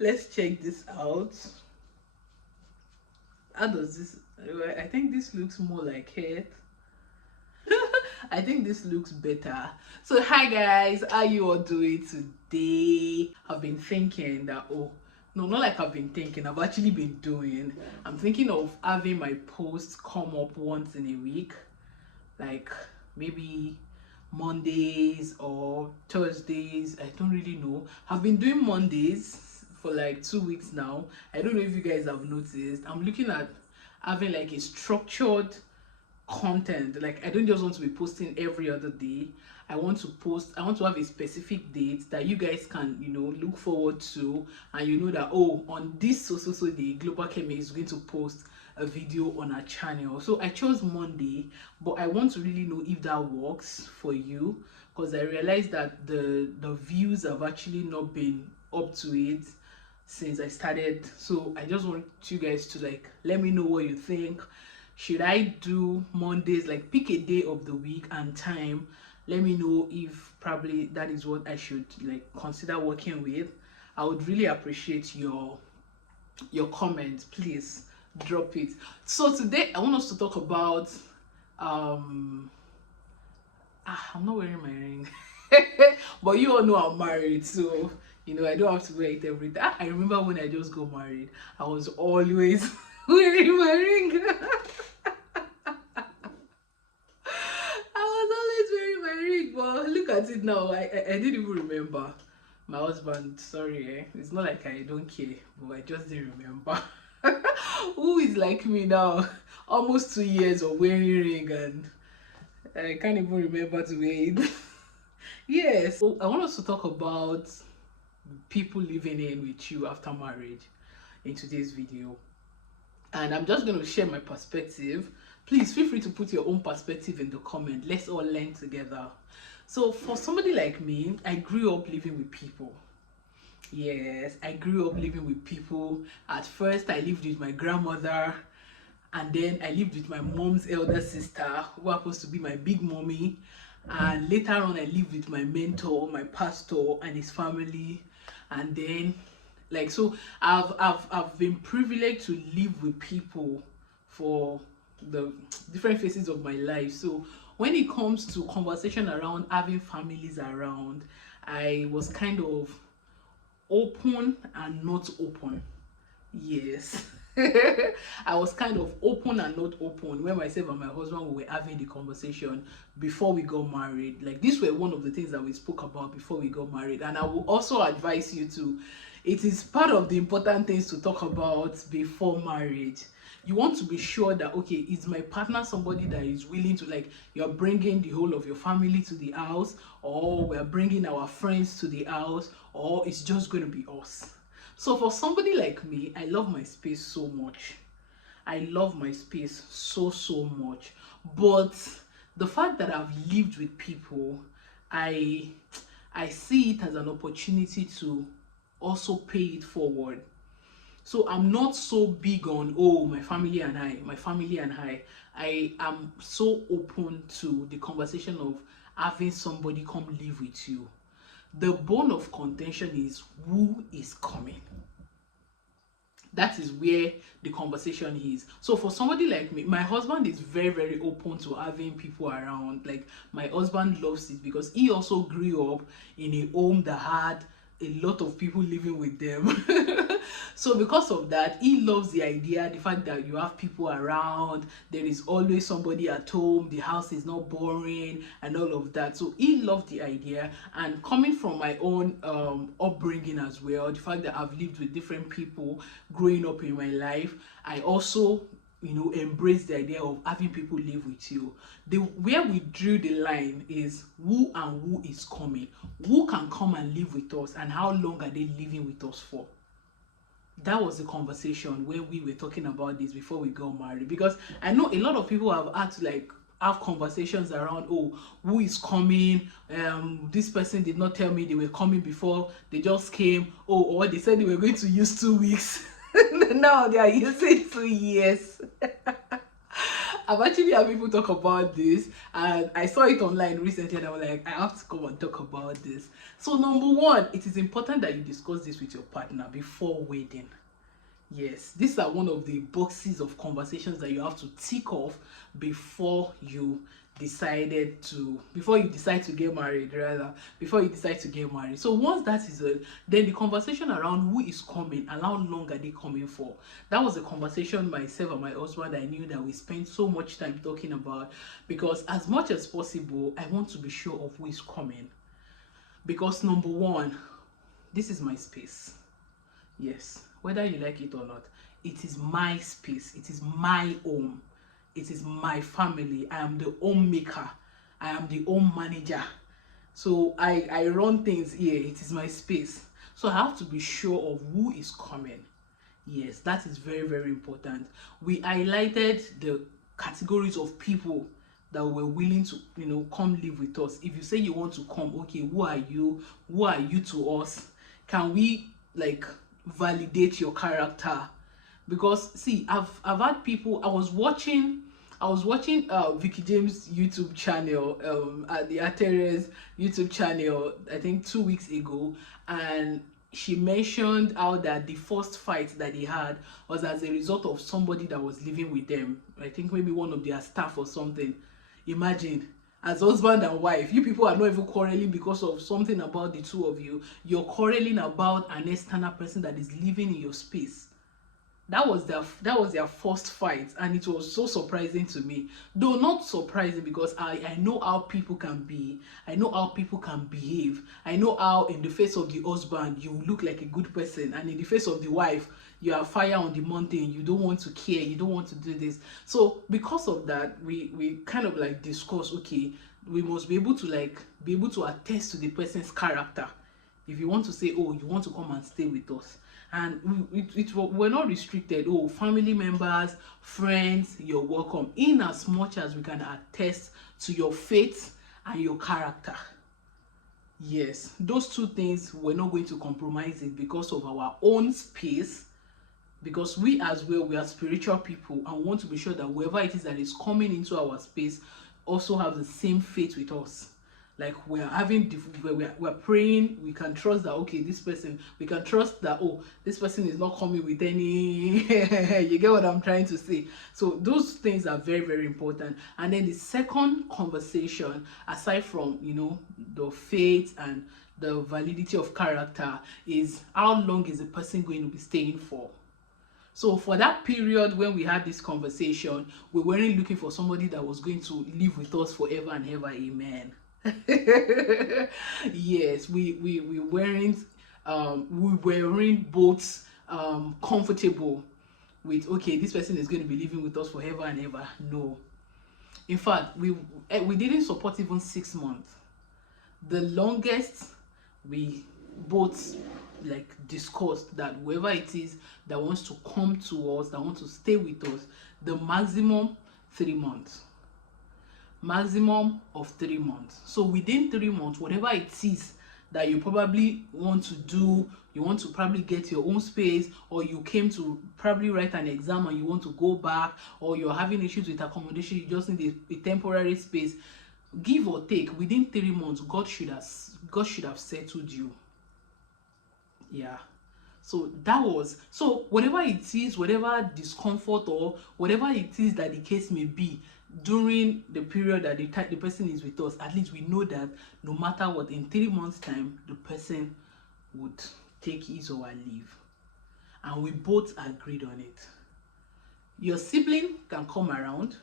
Let's check this out. How does this? I think this looks more like it. I think this looks better. So hi guys, how you all doing today? I've been thinking that, oh no, not like I've been thinking, I've actually been doing. I'm thinking of having my posts come up once in a week, like maybe Mondays or Thursdays. I don't really know. I've been doing Mondays for like 2 weeks now. I don't know if you guys have noticed. I'm looking at having like a structured content. Like I don't just want to be posting every other day. I want to have a specific date that you guys can, look forward to, and you know that, oh, on this so day, Global Chemi is going to post a video on our channel. So I chose Monday, but I want to really know if that works for you, because I realized that the views have actually not been up to it since I started. So I just want you guys to like let me know what you think. Should I do Mondays, like pick a day of the week and time? Let me know if probably that is what I should like consider working with. I would really appreciate your comments. Please drop it. So today I want us to talk about um I'm not wearing my ring. But you all know I'm married, so I don't have to wear it every day. I remember when I just got married, I was always wearing my ring. I was always wearing my ring, but look at it now. I didn't even remember my husband. Sorry, it's not like I don't care, but I just didn't remember. Who is like me now? Almost 2 years of wearing ring, and I can't even remember to wear it. Yes, so I want us to talk about people living in with you after marriage in today's video. And I'm just going to share my perspective. Please feel free to put your own perspective in the comment. Let's all learn together. So for somebody like me, I grew up living with people. Yes, I grew up living with people. At first, I lived with my grandmother, and then I lived with my mom's elder sister, who happens to be my big mommy. And later on, I lived with my mentor, my pastor, and his family. And then, like, so I've been privileged to live with people for the different phases of my life. So when it comes to conversation around having families around, I was kind of open and not open. Yes. I was kind of open and not open when myself and my husband were having the conversation before we got married. Like these were one of the things that we spoke about before we got married. And I will also advise you to, it is part of the important things to talk about before marriage. You want to be sure that, okay, is my partner somebody that is willing to, like, you're bringing the whole of your family to the house, or we're bringing our friends to the house, or it's just going to be us. So for somebody like me, I love my space so much. I love my space so much. But the fact that I've lived with people, I I see it as an opportunity to also pay it forward. So I'm not so big on, oh, my family and I. I am so open to the conversation of having somebody come live with you. The bone of contention is who is coming. That is where the conversation is. So for somebody like me, my husband is very open to having people around. Like my husband loves it because he also grew up in a home that had a lot of people living with them. So because of that, he loves the idea, the fact that you have people around, there is always somebody at home, the house is not boring and all of that. So he loved the idea. And coming from my own upbringing as well, the fact that I've lived with different people growing up in my life, I also embrace the idea of having people live with you. Where we drew the line is who and who is coming. Who can come and live with us, and how long are they living with us for? That was the conversation when we were talking about this before we got married. Because I know a lot of people have had to like have conversations around, oh, who is coming, this person did not tell me they were coming before, they just came, oh, or they said they were going to use 2 weeks. Now they are using 2 years. I've actually had people talk about this, and I saw it online recently, and I was like, I have to come and talk about this. So, number one, it is important that you discuss this with your partner before wedding. Yes, these are one of the boxes of conversations that you have to tick off before you before you decide to get married, rather, before you decide to get married. So once that is then the conversation around who is coming and how long are they coming for. That was a conversation myself and my husband, I knew that we spent so much time talking about, because as much as possible, I want to be sure of who is coming. Because number one, this is my space. Yes, whether you like it or not, it is my space, it is my home, it is my family. I am the homemaker, I am the home manager. So I run things here, it is my space. So I have to be sure of who is coming. Yes, that is very, very important. We highlighted the categories of people that were willing to, come live with us. If you say you want to come, okay, who are you? Who are you to us? Can we validate your character? Because see, I've had people. I was watching Vicky James YouTube channel, at the Ateres YouTube channel, I think 2 weeks ago, and she mentioned how that the first fight that they had was as a result of somebody that was living with them. I think maybe one of their staff or something. Imagine, as husband and wife, you people are not even quarreling because of something about the two of you. You're quarreling about an external person that is living in your space. That was their first fight, and it was so surprising to me. Though not surprising, because I know how people can be, I know how people can behave, I know how in the face of the husband you look like a good person, and in the face of the wife you are fire on the mountain, you don't want to care, you don't want to do this. So because of that, we kind of discuss, okay, we must be able to attest to the person's character. If you want to say, oh, you want to come and stay with us, and we're not restricted. Oh, family members, friends, you're welcome, in as much as we can attest to your faith and your character. Yes, those two things, we're not going to compromise it because of our own space, because we as well, we are spiritual people and want to be sure that whoever it is that is coming into our space also have the same faith with us. Like we're praying, we can trust that, okay, this person, we can trust that, oh, this person is not coming with any you get what I'm trying to say. So those things are very, very important. And then the second conversation, aside from the faith and the validity of character, is how long is the person going to be staying for. So for that period when we had this conversation, we weren't looking for somebody that was going to live with us forever and ever. Amen. Yes, we weren't both comfortable with, okay, this person is going to be living with us forever and ever. No, in fact, we didn't support even 6 months. The longest we both discussed that whoever it is that wants to come to us, that wants to stay with us, the maximum 3 months. Maximum of 3 months. So within 3 months, whatever it is that you probably want to do, you want to probably get your own space, or you came to probably write an exam and you want to go back, or you're having issues with accommodation, you just need a temporary space, give or take, within 3 months, God should have settled you. Yeah. So whatever it is, whatever discomfort or whatever it is that the case may be, during the period that the person is with us, at least we know that no matter what, in 3 months time, the person would take his or her leave, and we both agreed on it. Your sibling can come around,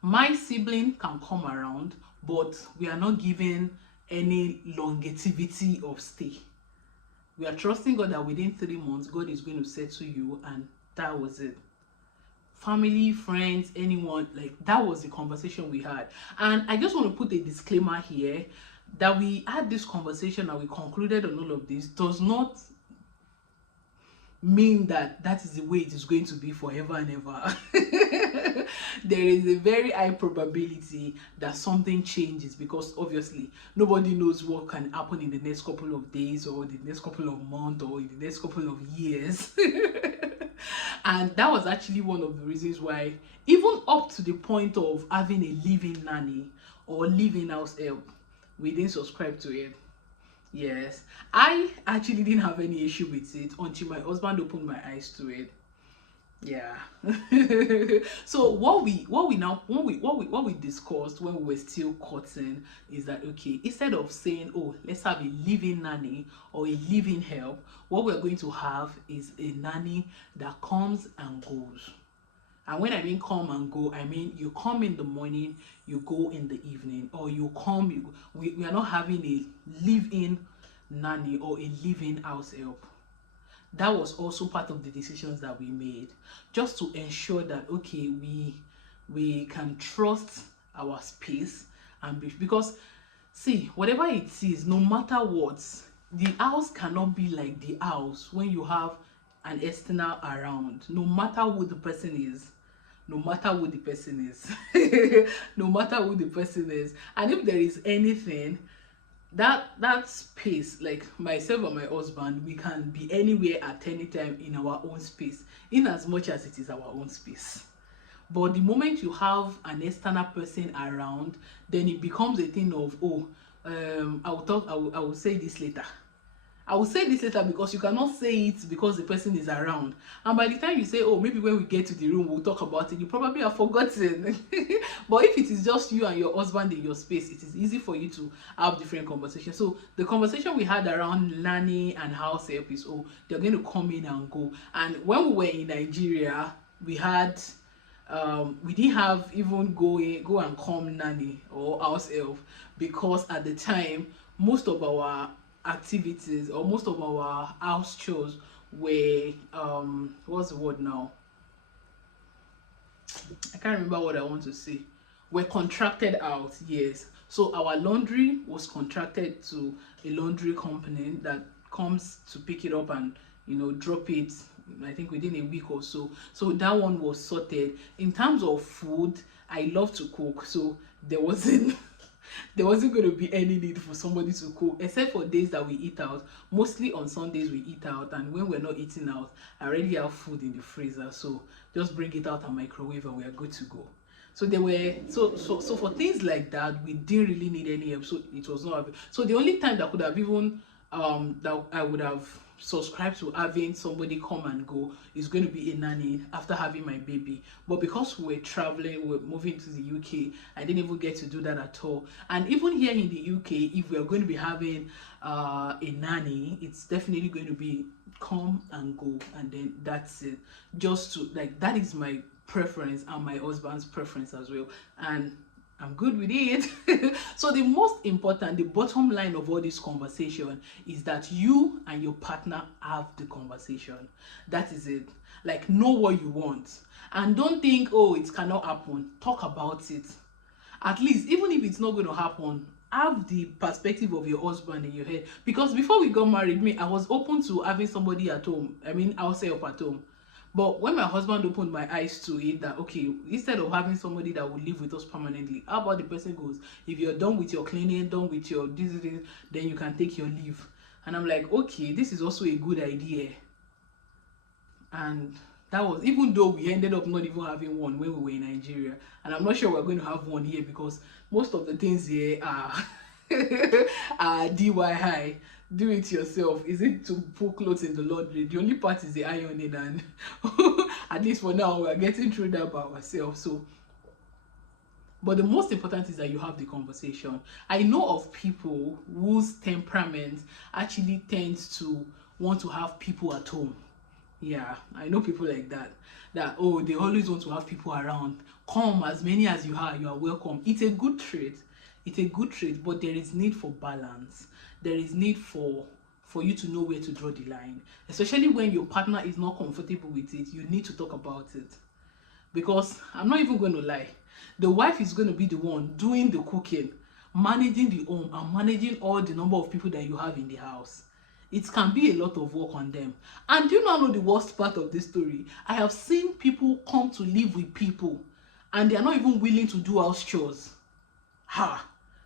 my sibling can come around, but we are not given any longevity of stay. We are trusting God that within 3 months, God is going to settle you, and that was it. Family, friends, anyone, that was the conversation we had. And I just want to put a disclaimer here that we had this conversation and we concluded on all of this does not mean that is the way it is going to be forever and ever. There is a very high probability that something changes, because obviously nobody knows what can happen in the next couple of days or the next couple of months or in the next couple of years. And that was actually one of the reasons why, even up to the point of having a living nanny or living house help, we didn't subscribe to it. Yes, I actually didn't have any issue with it until my husband opened my eyes to it. Yeah. So what we discussed when we were still courting is that, okay, instead of saying, oh, let's have a living nanny or a living help, what we're going to have is a nanny that comes and goes. And when I mean come and go, I mean you come in the morning, you go in the evening, or we are not having a live-in nanny or a live-in house help. That was also part of the decisions that we made, just to ensure that, okay, we can trust our space. And because, see, whatever it is, no matter what, the house cannot be like the house when you have an external around, no matter who the person is. No matter who the person is. No matter who the person is. And if there is anything, that space, like myself and my husband, we can be anywhere at any time in our own space, in as much as it is our own space. But the moment you have an external person around, then it becomes a thing of, oh, I will say this later. I will say this later, because you cannot say it because the person is around. And by the time you say, oh, maybe when we get to the room, we'll talk about it, you probably have forgotten. But if it is just you and your husband in your space, it is easy for you to have different conversations. So the conversation we had around nanny and house help is, oh, they're going to come in and go. And when we were in Nigeria, we had we didn't have even go and come nanny or house help, because at the time most of our activities or most of our house chores were what's the word now, I can't remember what I want to say, were contracted out. Yes, so our laundry was contracted to a laundry company that comes to pick it up and drop it, I think within a week or so. So that one was sorted. In terms of food, I love to cook, so there wasn't there wasn't going to be any need for somebody to cook, except for days that we eat out. Mostly on Sundays we eat out, and when we're not eating out, I already have food in the freezer, so just bring it out and microwave and we are good to go. So they were so for things like that, we didn't really need any help, so it was not. So the only time that could have even that I would have subscribed to having somebody come and go is going to be a nanny after having my baby. But because we were traveling, we were moving to the UK, I didn't even get to do that at all. And even here in the UK, if we are going to be having a nanny, it's definitely going to be come and go, and then that's it. Just to, like, that is my preference and my husband's preference as well, and I'm good with it. So the most important, the bottom line of all this conversation is that you and your partner have the conversation. That is it. Like, know what you want, and don't think, oh, it cannot happen. Talk about it. At least, even if it's not going to happen, have the perspective of your husband in your head. Because before we got married, I was open to having somebody at home. I mean, I'll say up at home. But when my husband opened my eyes to it, that, okay, instead of having somebody that will live with us permanently, how about the person goes, if you're done with your cleaning, done with your this, then you can take your leave. And I'm like, okay, this is also a good idea. And that was, even though we ended up not even having one when we were in Nigeria, and I'm not sure we're going to have one here, because most of the things here are are DIY. Do it yourself. Is it to put clothes in the laundry? The only part is the ironing, and at least for now we're getting through that by ourselves. So, but the most important is that you have the conversation. I know of people whose temperament actually tends to want to have people at home. Yeah, I know people like that, oh, they always want to have people around. Come, as many as you are welcome. It's a good trait. It's a good trait, but there is need for balance. There is need for you to know where to draw the line, especially when your partner is not comfortable with it. You need to talk about it, because I'm not even going to lie, the wife is going to be the one doing the cooking, managing the home, and managing all the number of people that you have in the house. It can be a lot of work on them. And do you not know the worst part of this story? I have seen people come to live with people and they are not even willing to do house chores.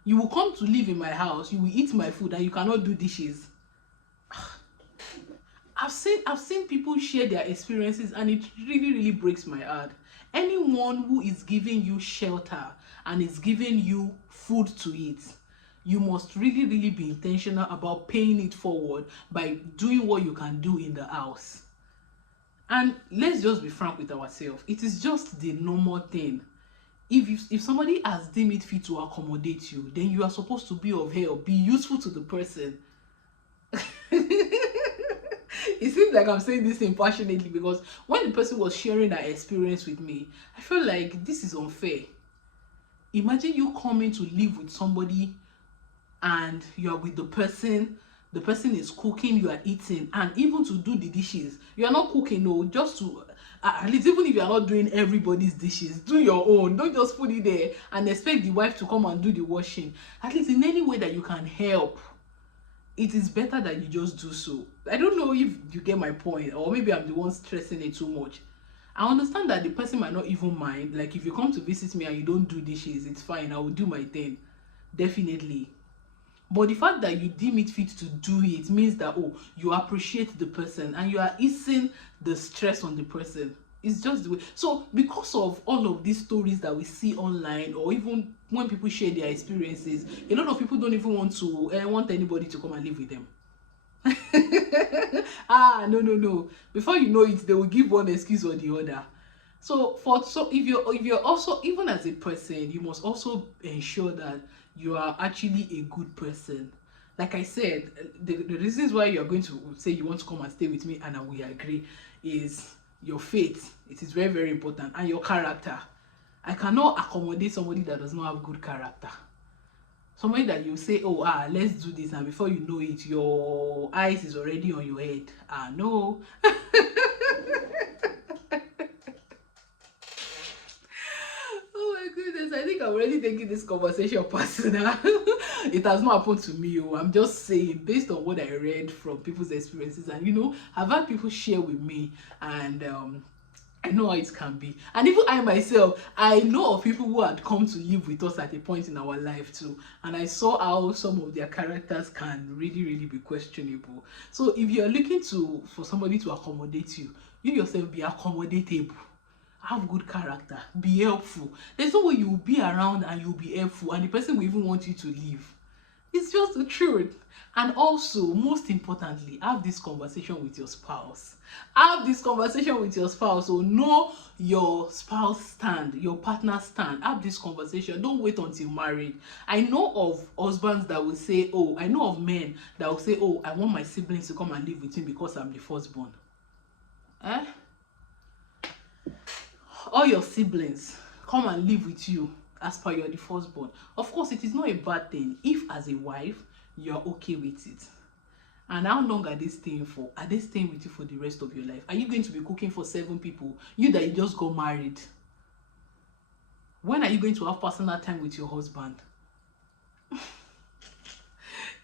You will come to live in my house, you will eat my food, and you cannot do dishes. I've seen people share their experiences, and it really really breaks my heart. Anyone who is giving you shelter and is giving you food to eat, you must really really be intentional about paying it forward by doing what you can do in the house. And let's just be frank with ourselves, it is just the normal thing. If somebody has deemed it fit to accommodate you, then you are supposed to be of help, be useful to the person. It seems like I'm saying this thing passionately, because when the person was sharing her experience with me, I felt like this is unfair. Imagine you coming to live with somebody, and you are with the person is cooking, you are eating, and even to do the dishes, you are not cooking, no, just to at least, even if you are not doing everybody's dishes, do your own. Don't just put it there and expect the wife to come and do the washing. At least in any way that you can help, it is better that you just do so. I don't know if you get my point, or maybe I'm the one stressing it too much. I understand that the person might not even mind. Like, if you come to visit me and you don't do dishes, it's fine, I will do my thing, definitely. But the fact that you deem it fit to do it means that, oh, you appreciate the person and you are easing the stress on the person. It's just the way. So because of all of these stories that we see online, or even when people share their experiences, a lot of people don't even want anybody to come and live with them. No. Before you know it, they will give one excuse or the other. So if you're also, even as a person, you must also ensure that you are actually a good person. Like I said, the reasons why you're going to say you want to come and stay with me and I will agree is your faith. It is very very important, and your character. I cannot accommodate somebody that does not have good character. Somebody that you say, oh, let's do this, and before you know it, your eyes is already on your head. No. Oh my goodness, I think I'm already taking this conversation personal. It has not happened to me. I'm just saying, based on what I read from people's experiences, and I've had people share with me, and I know how it can be. And even I myself, I know of people who had come to live with us at a point in our life too. And I saw how some of their characters can really, really be questionable. So if you're looking for somebody to accommodate you, you yourself be accommodatable. Have good character. Be helpful. There's no way you will be around and you'll be helpful and the person will even want you to leave. It's just the truth. And also, most importantly, have this conversation with your spouse. Have this conversation with your spouse. So know your spouse stand, your partner stand. Have this conversation. Don't wait until married. I know of husbands that will say, oh, I know of men that will say, oh, I want my siblings to come and live with me because I'm the firstborn. All your siblings come and live with you as per you're the firstborn. Of course, it is not a bad thing if as a wife you're okay with it. And how long are they staying for? Are they staying with you for the rest of your life? Are you going to be cooking for 7 people, you that you just got married? When are you going to have personal time with your husband?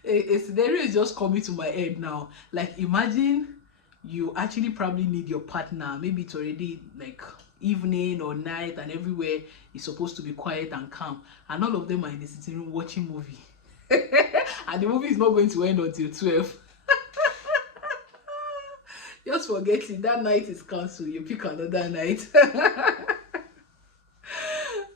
A scenario is just coming to my head now. Like, imagine you actually probably need your partner. Maybe it's already like evening or night and everywhere is supposed to be quiet and calm, and all of them are in the sitting room watching movie. And the movie is not going to end until 12. Just forget it. That night is cancelled. You pick another night.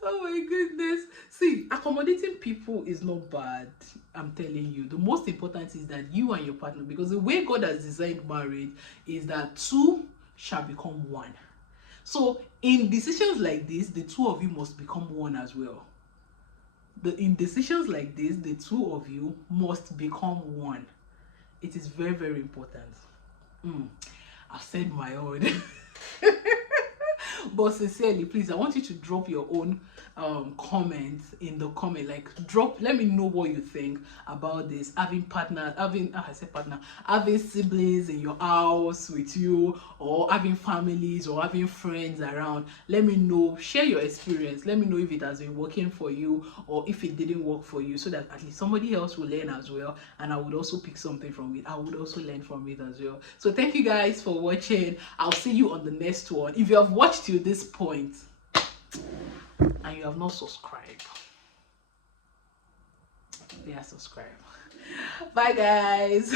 Oh my goodness. See, accommodating people is not bad. I'm telling you. The most important is that you and your partner, because the way God has designed marriage is that 2 shall become 1. So in decisions like this, the 2 of you must become 1 as well. In decisions like this, the 2 of you must become 1. It is very, very important. I've said my own. But sincerely, please, I want you to drop your own comments in the comment. Like, let me know what you think about this, having having siblings in your house with you, or having families, or having friends around. Let me know. Share your experience. Let me know if it has been working for you or if it didn't work for you, so that at least somebody else will learn as well, and I would also pick something from it. I would also learn from it as well. So thank you guys for watching. I'll see you on the next one. If you have watched till this point and you have not subscribed, subscribe. Bye guys.